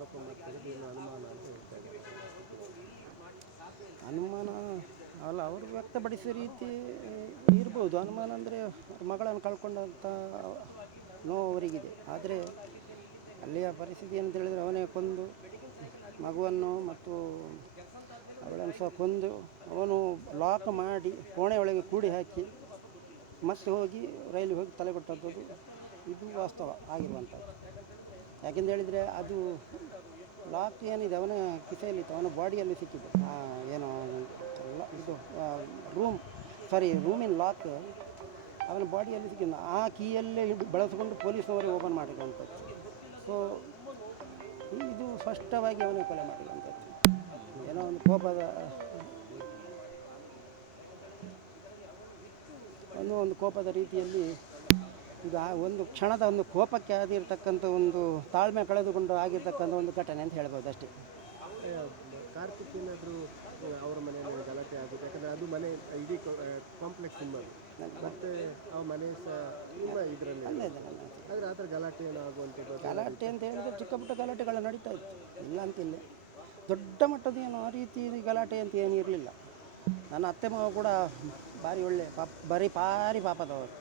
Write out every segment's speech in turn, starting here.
ಆರೋಪ ಮಾಡ್ತಿರೋದು ಅನುಮಾನ ಅಂತ ಹೇಳ್ತಾ ಅನುಮಾನ ಅಲ್ಲ, ಅವರು ವ್ಯಕ್ತಪಡಿಸೋ ರೀತಿ ಇರ್ಬೋದು. ಅನುಮಾನ ಅಂದರೆ ಮಗಳನ್ನು ಕಳ್ಕೊಂಡಂಥ ನೋವು ಅವರಿಗಿದೆ ಆದರೆ ಅಲ್ಲಿಯ ಪರಿಸ್ಥಿತಿ ಅಂತ ಹೇಳಿದರೆ ಅವನೇ ಕೊಂದು ಮಗುವನ್ನು ಮತ್ತು ಅವಳನ್ನು ಸಹ ಕೊಂದು ಅವನು ಲಾಕ್ ಮಾಡಿ ಕೋಣೆ ಒಳಗೆ ಕೂಡಿ ಹಾಕಿ ಮತ್ತೆ ಹೋಗಿ ರೈಲಿಗೆ ಹೋಗಿ ತಲೆ ಇದು ವಾಸ್ತವ ಆಗಿರುವಂಥದ್ದು. ಯಾಕೆಂತ ಹೇಳಿದರೆ ಅದು ಲಾಕ್ ಏನಿದೆ, ಅವನ ಕಿಸೆಯಲ್ಲಿತ್ತು, ಅವನ ಬಾಡಿಯಲ್ಲಿ ಸಿಕ್ಕಿದ್ದು. ಏನು ಇದು ರೂಮ್ ಸಾರಿ ರೂಮಿನ ಲಾಕ್ ಅವನ ಬಾಡಿಯಲ್ಲಿ ಸಿಕ್ಕಿದ್ದು. ಆ ಕೀಯಲ್ಲೇ ಹಿಡ್- ಬಳಸಿಕೊಂಡು ಪೊಲೀಸ್ನವರೇ ಓಪನ್ ಮಾಡಿರುವಂಥದ್ದು. ಸೊ ಇದು ಸ್ಪಷ್ಟವಾಗಿ ಅವನೇ ಕೊಲೆ ಮಾಡಿರುವಂಥದ್ದು. ಏನೋ ಒಂದು ಕೋಪದ ಒಂದು ಒಂದು ಕೋಪದ ರೀತಿಯಲ್ಲಿ ಈಗ ಆ ಒಂದು ಕ್ಷಣದ ಒಂದು ಕೋಪಕ್ಕೆ ಆಗಿರ್ತಕ್ಕಂಥ ಒಂದು ತಾಳ್ಮೆ ಕಳೆದುಕೊಂಡು ಆಗಿರ್ತಕ್ಕಂಥ ಒಂದು ಘಟನೆ ಅಂತ ಹೇಳ್ಬೋದು ಅಷ್ಟೇ. ಕಾರ್ತಿಕ್ ಏನಾದರೂ ಅವರ ಮನೆಯಲ್ಲಿ ಗಲಾಟೆ ಆಗುತ್ತೆ ಯಾಕಂದರೆ ಅದು ಮನೆ ಇಡೀ ಕಾಂಪ್ಲೆಕ್ಸ್ ನಿಮ್ಮದು ಮತ್ತೆ ಆ ಮನೆ ಸಹ ತುಂಬ ಇದರಲ್ಲಿ ಇದೆ ಆದರೆ ಆ ಥರ ಗಲಾಟೆ ಏನೋ ಆಗುವಂಥದ್ದು ಗಲಾಟೆ ಅಂತ ಹೇಳಿದ್ರೆ ಚಿಕ್ಕ ಪುಟ್ಟ ಗಲಾಟೆಗಳು ನಡೀತಾ ಇತ್ತು. ಇಲ್ಲ ಅಂತಿಲ್ಲ. ದೊಡ್ಡ ಮಟ್ಟದ ಏನು ಆ ರೀತಿ ಗಲಾಟೆ ಅಂತ ಏನು ಇರಲಿಲ್ಲ. ನನ್ನ ಅತ್ತೆ ಮಾವ ಕೂಡ ಭಾರಿ ಒಳ್ಳೆ ಪಾಪ ಬರೀ ಭಾರಿ ಪಾಪದವರು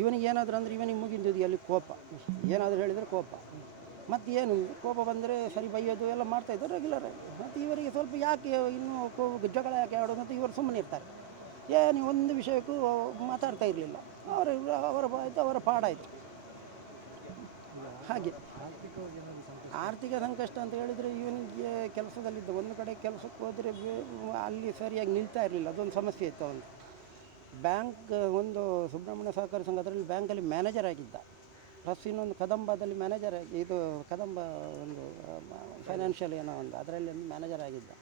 ಇವನಿಗೆ ಏನಾದರೂ ಅಂದರೆ ಇವನಿಗೆ ಮುಗಿದು ಅಲ್ಲಿ ಕೋಪ. ಏನಾದರೂ ಹೇಳಿದರೆ ಕೋಪ. ಮತ್ತು ಏನು, ಕೋಪ ಬಂದರೆ ಸರಿ ಬೈಯೋದು ಎಲ್ಲ ಮಾಡ್ತಾಯಿದ್ರು ರೆಗ್ಯುಲರ್ ಮತ್ತು ಇವರಿಗೆ ಸ್ವಲ್ಪ ಯಾಕೆ ಇನ್ನೂ ಕೋ, ಜಗಳ ಯಾಕೆ ಆಡೋದು ಅಂತ ಇವರು ಸುಮ್ಮನೆ ಇರ್ತಾರೆ. ಏನು, ಒಂದು ವಿಷಯಕ್ಕೂ ಮಾತಾಡ್ತಾ ಇರಲಿಲ್ಲ. ಅವರ ಅವರ ಆಯಿತು, ಅವರ ಪಾಡಾಯಿತು ಹಾಗೆ. ಆರ್ಥಿಕ ಸಂಕಷ್ಟ ಅಂತ ಹೇಳಿದರೆ ಇವನಿಗೆ ಕೆಲಸದಲ್ಲಿದ್ದ ಒಂದು ಕಡೆ ಕೆಲಸಕ್ಕೆ ಹೋದರೆ ಅಲ್ಲಿ ಸರಿಯಾಗಿ ನಿಲ್ತಾ ಇರಲಿಲ್ಲ. ಅದೊಂದು ಸಮಸ್ಯೆ ಇತ್ತು ಅವನು ಬ್ಯಾಂಕ್ ಒಂದು ಸುಬ್ರಹ್ಮಣ್ಯ ಸಹಕಾರಿ ಸಂಘ ಅದರಲ್ಲಿ ಬ್ಯಾಂಕಲ್ಲಿ ಮ್ಯಾನೇಜರ್ ಆಗಿದ್ದ. ಪ್ಲಸ್ ಇನ್ನೊಂದು ಕದಂಬದಲ್ಲಿ ಮ್ಯಾನೇಜರ್ ಆಗಿ ಇದು ಕದಂಬ ಒಂದು ಫೈನಾನ್ಷಿಯಲ್ ಏನೋ ಒಂದು ಅದರಲ್ಲಿ ಒಂದು ಮ್ಯಾನೇಜರ್ ಆಗಿದ್ದ.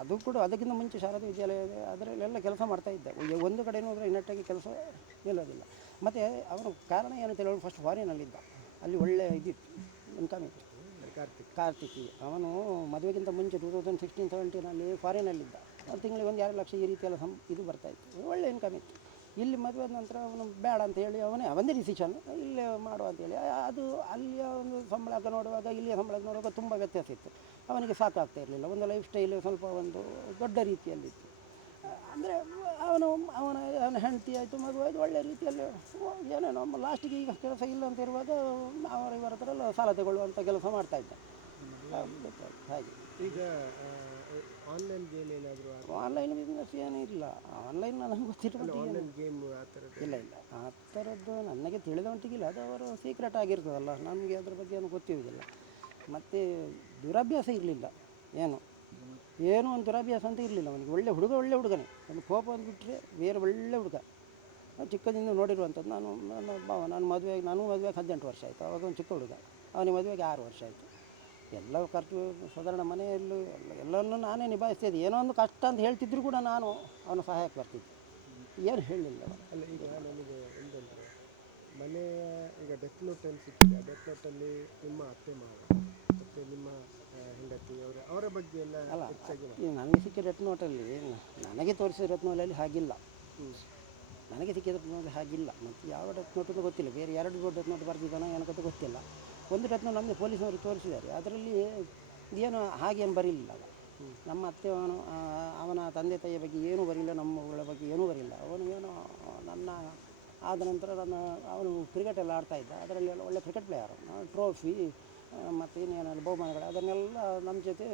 ಅದು ಕೂಡ ಅದಕ್ಕಿಂತ ಮುಂಚೆ ಶಾರದಾ ವಿದ್ಯಾಲಯ ಅದರಲ್ಲೆಲ್ಲ ಕೆಲಸ ಮಾಡ್ತಾ ಇದ್ದ. ಒಂದು ಕಡೆ ಹೋದರೆ ಇನ್ನಟ್ಟಾಗಿ ಕೆಲಸ ನಿಲ್ಲೋದಿಲ್ಲ ಮತ್ತು ಅವನು ಕಾರಣ ಏನಂತ ಹೇಳಿ ಫಸ್ಟ್ ಫಾರಿನಲ್ಲಿದ್ದ ಅಲ್ಲಿ ಒಳ್ಳೆ ಇದಿತ್ತು ಇನ್ಕಮ್ ಇತ್ತು. ಕಾರ್ತಿಕ್. ಕಾರ್ತಿಕ್. ಅವನು ಮದುವೆಗಿಂತ ಮುಂಚೆ ಟೂ ತೌಸಂಡ್ ಸಿಕ್ಸ್ಟೀನ್ ಸೆವೆಂಟೀನಲ್ಲಿ ಫಾರಿನಲ್ಲಿದ್ದ ತಿಂಗಳಿಗೆ ಒಂದು ಎರಡು ಲಕ್ಷ ಈ ರೀತಿಯೆಲ್ಲ ಸಂ ಇದು ಬರ್ತಾಯಿತ್ತು ಒಳ್ಳೆ ಇನ್ಕಮ್ ಇತ್ತು. ಇಲ್ಲಿ ಮದುವೆ ಆದ ನಂತರ ಅವನು ಬೇಡ ಅಂತ ಹೇಳಿ ಅವನೇ ಅವನೇ ಡಿಸಿಷನ್ ಇಲ್ಲೇ ಮಾಡುವ ಅಂತೇಳಿ ಅದು ಅಲ್ಲಿಯ ಒಂದು ಸಂಬಳಕ್ಕೆ ನೋಡುವಾಗ ಇಲ್ಲಿಯ ಸಂಬಳಕ್ಕೆ ನೋಡುವಾಗ ತುಂಬ ವ್ಯತ್ಯಾಸ ಇತ್ತು. ಅವನಿಗೆ ಸಾಕಾಗ್ತಾ ಇರಲಿಲ್ಲ. ಒಂದು ಲೈಫ್ ಸ್ಟೈಲ್ ಸ್ವಲ್ಪ ಒಂದು ದೊಡ್ಡ ರೀತಿಯಲ್ಲಿತ್ತು. ಅಂದರೆ ಅವನು ಅವನ ಅವನ ಹೆಂಡತಿ ಆಯಿತು ಮಗು ಆಯಿತು ಒಳ್ಳೆ ರೀತಿಯಲ್ಲಿ ಏನೇನೋ ಲಾಸ್ಟಿಗೆ ಈಗ ಕೆಲಸ ಇಲ್ಲ ಅಂತ ಇರುವಾಗ ಅವರ ಇವರ ಹತ್ರ ಎಲ್ಲ ಸಾಲ ತಗೊಳ್ಳುವಂಥ ಕೆಲಸ ಮಾಡ್ತಾ ಇದ್ದ. ಹಾಗೆ. ಈಗ ಆನ್ಲೈನ್ ಗೇಮ್ ಏನಾದರೂ ಆನ್ಲೈನ್ ಬಿಸ್ನೆಸ್ ಏನೂ ಇಲ್ಲ. ಆನ್ಲೈನ್ ನನಗೆ ಗೊತ್ತಿರೋ ಮಟ್ಟಿಗೆ ಆನ್ಲೈನ್ ಗೇಮ್ ಆ ಥರದ್ದು ಇಲ್ಲ ಇಲ್ಲ. ಆ ಥರದ್ದು ನನಗೆ ತಿಳಿದವಂತಿಗೆ ಇಲ್ಲ ಅದು ಅವರು ಸೀಕ್ರೆಟ್ ಆಗಿರ್ತದಲ್ಲ. ನಮಗೆ ಅದ್ರ ಬಗ್ಗೆ ಏನು ಗೊತ್ತಿರೋದಿಲ್ಲ ಮತ್ತು ದುರಭ್ಯಾಸ ಇರಲಿಲ್ಲ. ಏನು? ಏನೂ ಒಂದು ದುರಭ್ಯಾಸ ಅಂತ ಇರಲಿಲ್ಲ ಅವನಿಗೆ. ಒಳ್ಳೆ ಹುಡುಗ ಒಳ್ಳೆ ಹುಡುಗನೇ. ಒಂದು ಕೋಪ ಅಂದ್ಬಿಟ್ರೆ ಬೇರೆ ಒಳ್ಳೆ ಹುಡುಗ. ಚಿಕ್ಕದಿಂದ ನೋಡಿರುವಂಥದ್ದು. ನಾನು ನನ್ನ ಭಾವ ನಾನು ಮದುವೆಗೆ ನಾನು ಮದುವೆಗೆ ಹದಿನೆಂಟು ವರ್ಷ ಆಯಿತು. ಅವಾಗ ಒಂದು ಚಿಕ್ಕ ಹುಡುಗ. ಅವನಿಗೆ ಮದುವೆಗೆ ಆರು ವರ್ಷ ಆಯಿತು. ಎಲ್ಲ ಖರ್ಚು ಸಾಧಾರಣ ಮನೆಯಲ್ಲೂ ಎಲ್ಲ ಎಲ್ಲವನ್ನು ನಾನೇ ನಿಭಾಯಿಸ್ತಿದ್ದೆ ಏನೋ ಒಂದು ಕಷ್ಟ ಅಂತ ಹೇಳ್ತಿದ್ರು ಕೂಡ ನಾನು ಅವನ ಸಹಾಯಕ್ಕೆ ಬರ್ತಿದ್ದೆ. ಏನು ಹೇಳಲಿಲ್ಲ ಅಲ್ಲ ಈಗ ನನಗೆ ಒಂದಂದರೆ ಮನೆಯ ಈಗ ಡೆತ್ ನೋಟಲ್ಲಿ ಸಿಕ್ಕಿದೆ. ಆ ಡೆತ್ ನೋಟಲ್ಲಿ ನಿಮ್ಮ ಅತ್ತೆ ಮಾವ ಮತ್ತು ನಿಮ್ಮ ಹೆಂಡತಿ ಅವರ ಅವರ ಬಗ್ಗೆ ಎಲ್ಲ ಅಲ್ಲ ಹೆಚ್ಚಾಗಿ ನನಗೆ ಸಿಕ್ಕಿದ ಡೆತ್ ನೋಟಲ್ಲಿ ನನಗೆ ತೋರಿಸಿದ ಡೆತ್ ನೋಟಲ್ಲಿ ಹಾಗಿಲ್ಲ. ನನಗೆ ಸಿಕ್ಕಿದ ಡೆತ್ ನೋಟಲ್ಲಿ ಹಾಗಿಲ್ಲ. ಮತ್ತು ಯಾವ ಡೆತ್ ನೋಟ್ ಗೊತ್ತಿಲ್ಲ. ಬೇರೆ ಎರಡು ಡೆತ್ ನೋಟ್ ಬರ್ದಿದ್ದಾನೋ ಏನಕ್ಕಂತ ಗೊತ್ತಿಲ್ಲ. ಒಂದು ರತ್ನ ನಮಗೆ ಪೊಲೀಸ್ನವರು ತೋರಿಸಿದ್ದಾರೆ. ಅದರಲ್ಲಿ ಏನು ಹಾಗೇನು ಬರೀಲಿಲ್ಲ ನಮ್ಮ ಅತ್ತೆ ಅವನು ಅವನ ತಂದೆ ತಾಯಿಯ ಬಗ್ಗೆ ಏನೂ ನಮ್ಮ ನಮ್ಮಗಳ ಬಗ್ಗೆ ಏನೂ ಬರಲಿಲ್ಲ. ಅವನು ಏನೋ ನನ್ನ ಆದ ನಂತರ ನನ್ನ, ಅವನು ಕ್ರಿಕೆಟ್ ಎಲ್ಲ ಆಡ್ತಾ ಇದ್ದ. ಅದರಲ್ಲಿ ಎಲ್ಲ ಒಳ್ಳೆ ಕ್ರಿಕೆಟ್ ಪ್ಲೇಯರು ಟ್ರೋಫಿ ಮತ್ತು ಇನ್ನೇನಾದ್ರು ಬಹುಮಾನಗಳು, ಅದನ್ನೆಲ್ಲ ನಮ್ಮ ಜೊತೆ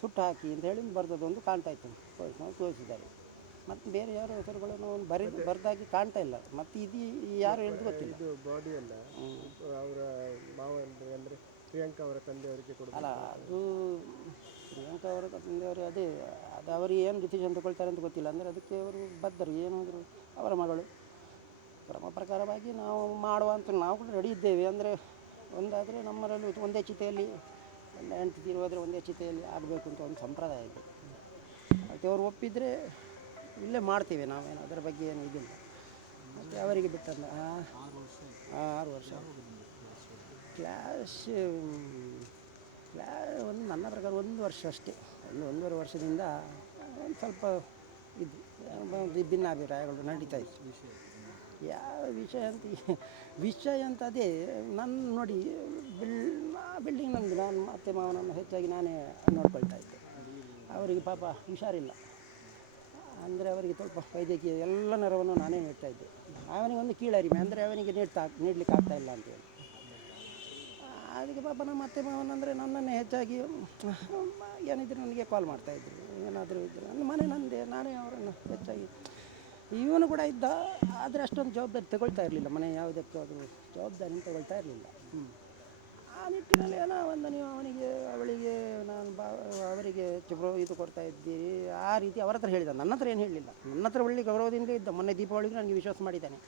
ಸುಟ್ಟು ಹಾಕಿ ಅಂತ ಹೇಳಿ ಬರೆದದೊಂದು ಕಾಣ್ತಾ ಇತ್ತು. ತೋರಿಸಿದ್ದಾರೆ. ಮತ್ತು ಬೇರೆ ಯಾರು ಹೆಸರುಗಳನ್ನು ಅವನು ಬರಿ ಬರೆದಾಗಿ ಕಾಣ್ತಾ ಇಲ್ಲ. ಮತ್ತು ಇದು ಯಾರು ಹೇಳಿದ್ದು ಗೊತ್ತಿಲ್ಲ. ಇದು ಬಾಡಿ ಅಲ್ಲ. ಅವರ ಮಾವ ಅಂದರೆ ಪ್ರಿಯಾಂಕಾ ಅವರ ತಂದೆಯವರಿಗೆ ಕೊಡ ಅಲ್ಲ ಅದು ಪ್ರಿಯಾಂಕಾ ಅವರ ತಂದೆಯವರು ಅದೇ ಅದು ಅವರು ಏನು ಡಿಸಿಷನ್ ತಗೊಳ್ತಾರೆ ಅಂತ ಗೊತ್ತಿಲ್ಲ. ಅಂದರೆ ಅದಕ್ಕೆ ಅವರು ಬದ್ದರು ಏನಾದರೂ ಅವರ ಮಗಳು. ಕ್ರಮ ಪ್ರಕಾರವಾಗಿ ನಾವು ಮಾಡುವ ಅಂತ ನಾವು ಕೂಡ ರೆಡಿ ಇದ್ದೇವೆ. ಅಂದರೆ ಒಂದಾದರೆ ನಮ್ಮರಲ್ಲಿ ಒಂದೇ ಚಿತೆಯಲ್ಲಿ ಹೆಂಡತಿ ಹೋದರೆ ಒಂದೇ ಚಿತೆಯಲ್ಲಿ ಆಗಬೇಕು ಅಂತ ಒಂದು ಸಂಪ್ರದಾಯ ಇದೆ. ಮತ್ತು ಅವರು ಒಪ್ಪಿದರೆ ಇಲ್ಲೇ ಮಾಡ್ತೀವಿ ನಾವೇನು, ಅದರ ಬಗ್ಗೆ ಏನು ಇದಿಲ್ಲ. ಮತ್ತು ಅವರಿಗೆ ಬಿಟ್ಟಂದ ಆರು ವರ್ಷ. ಕ್ಲಾಶ್ ಕ್ಲಾ ಒಂದು ನನ್ನ ಪ್ರಕಾರ ಒಂದು ವರ್ಷ ಅಷ್ಟೇ. ಒಂದು ಒಂದೂವರೆ ವರ್ಷದಿಂದ ಒಂದು ಸ್ವಲ್ಪ ಇದು ವಿಭಿನ್ನ ಅಭಿಪ್ರಾಯಗಳು ನಡೀತಾ ಇತ್ತು. ಯಾವ ವಿಷಯ ಅಂತ ವಿಷಯ ಅಂತ ಅದೇ, ನನ್ನ ನೋಡಿ, ಬಿಲ್ ಬಿಲ್ಡಿಂಗ್ ನಮ್ಮದು ನಾನು ಮತ್ತೆ ಮಾವನನ್ನು ಹೆಚ್ಚಾಗಿ ನಾನೇ ನೋಡ್ಕೊಳ್ತಾ ಇದ್ದೆ. ಅವರಿಗೆ ಪಾಪ ಹುಷಾರಿಲ್ಲ. ಅಂದರೆ ಅವರಿಗೆ ಸ್ವಲ್ಪ ವೈದ್ಯಕೀಯ ಎಲ್ಲ ನೆರವನ್ನು ನಾನೇ ನೀಡ್ತಾ ಇದ್ದೆ. ಅವನಿಗೆ ಒಂದು ಕೀಳರಿಮೆ, ಅಂದರೆ ಅವನಿಗೆ ನೀಡ್ತಾ, ನೀಡಲಿಕ್ಕೆ ಆಗ್ತಾ ಇಲ್ಲ ಅಂತೇಳಿ ಅದಕ್ಕೆ ಪಾಪ ನಮ್ಮ ಅತ್ತೆ ಮಾವನಂದರೆ ನನ್ನನ್ನೇ ಹೆಚ್ಚಾಗಿ ಏನಿದ್ರು ನನಗೆ ಕಾಲ್ ಮಾಡ್ತಾಯಿದ್ರು ಏನಾದರೂ ಇದ್ದರೆ ನನ್ನ ಮನೆ ನಂದೆ, ನಾನೇ ಅವರನ್ನು ಹೆಚ್ಚಾಗಿ, ಇವನು ಕೂಡ ಇದ್ದ, ಆದರೆ ಅಷ್ಟೊಂದು ಜವಾಬ್ದಾರಿ ತಗೊಳ್ತಾ ಇರಲಿಲ್ಲ ಮನೆ ಯಾವುದಕ್ಕಾದರೂ, ಜವಾಬ್ದಾರಿ ತಗೊಳ್ತಾ ಇರಲಿಲ್ಲ. ಆ ನಿಟ್ಟಿನಲ್ಲಿ ಏನೋ ಒಂದು ನೀವು ಅವನಿಗೆ, ಅವಳಿಗೆ ನಾನು ಬಾ, ಅವರಿಗೆ ಚುಬ್ರೋ ಇದು ಕೊಡ್ತಾ ಇದ್ದೀರಿ. ಆ ರೀತಿ ಅವರ ಹತ್ರ ಹೇಳಿದ. ನನ್ನ ಹತ್ರ ಏನು ಹೇಳಲಿಲ್ಲ. ನನ್ನ ಹತ್ರ ಒಳ್ಳೆ ಗೌರವದಿಂದ ಇದ್ದ. ಮೊನ್ನೆ ದೀಪಾವಳಿಗೆ ನನಗೆ ವಿಶ್ವಾಸ ಮಾಡಿದ್ದಾನೆ.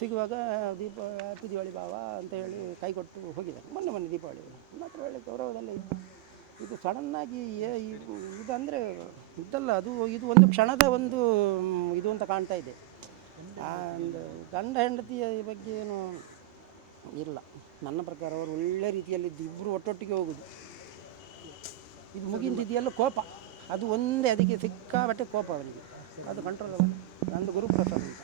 ಸಿಗುವಾಗ ದೀಪ ಹ್ಯಾಪಿ ದಿವಾಳಿ ಬಾವ ಅಂತ ಹೇಳಿ ಕೈ ಕೊಟ್ಟು ಹೋಗಿದ್ದಾನೆ ಮೊನ್ನೆ ಮೊನ್ನೆ ದೀಪಾವಳಿ. ನನ್ನ ಹತ್ರ ಒಳ್ಳೆ ಗೌರವದಲ್ಲೇ ಇದ್ದ. ಇದು ಸಡನ್ನಾಗಿ ಇದು ಅಂದರೆ ಇದ್ದಲ್ಲ ಅದು, ಇದು ಒಂದು ಕ್ಷಣದ ಒಂದು ಇದು ಅಂತ ಕಾಣ್ತಾ ಇದೆ. ಒಂದು ಗಂಡ ಹೆಂಡತಿಯ ಬಗ್ಗೆ ಏನು ಇಲ್ಲ. ನನ್ನ ಪ್ರಕಾರ ಅವರು ಒಳ್ಳೆ ರೀತಿಯಲ್ಲಿ ಇಬ್ಬರು ಒಟ್ಟೊಟ್ಟಿಗೆ ಹೋಗುದು. ಇದು ಮುಗಿದಿದೆಯಲ್ಲ ಕೋಪ. ಅದು ಒಂದೇ ಅದಕ್ಕೆ ಸಿಕ್ಕಾಬಟ್ಟೆ ಕೋಪ ಅವರಿಗೆ. ಅದು ಕಂಟ್ರೋಲ್ ನಂದು ಗುರುಪ್ರಸಾದ್ ಅಂತ.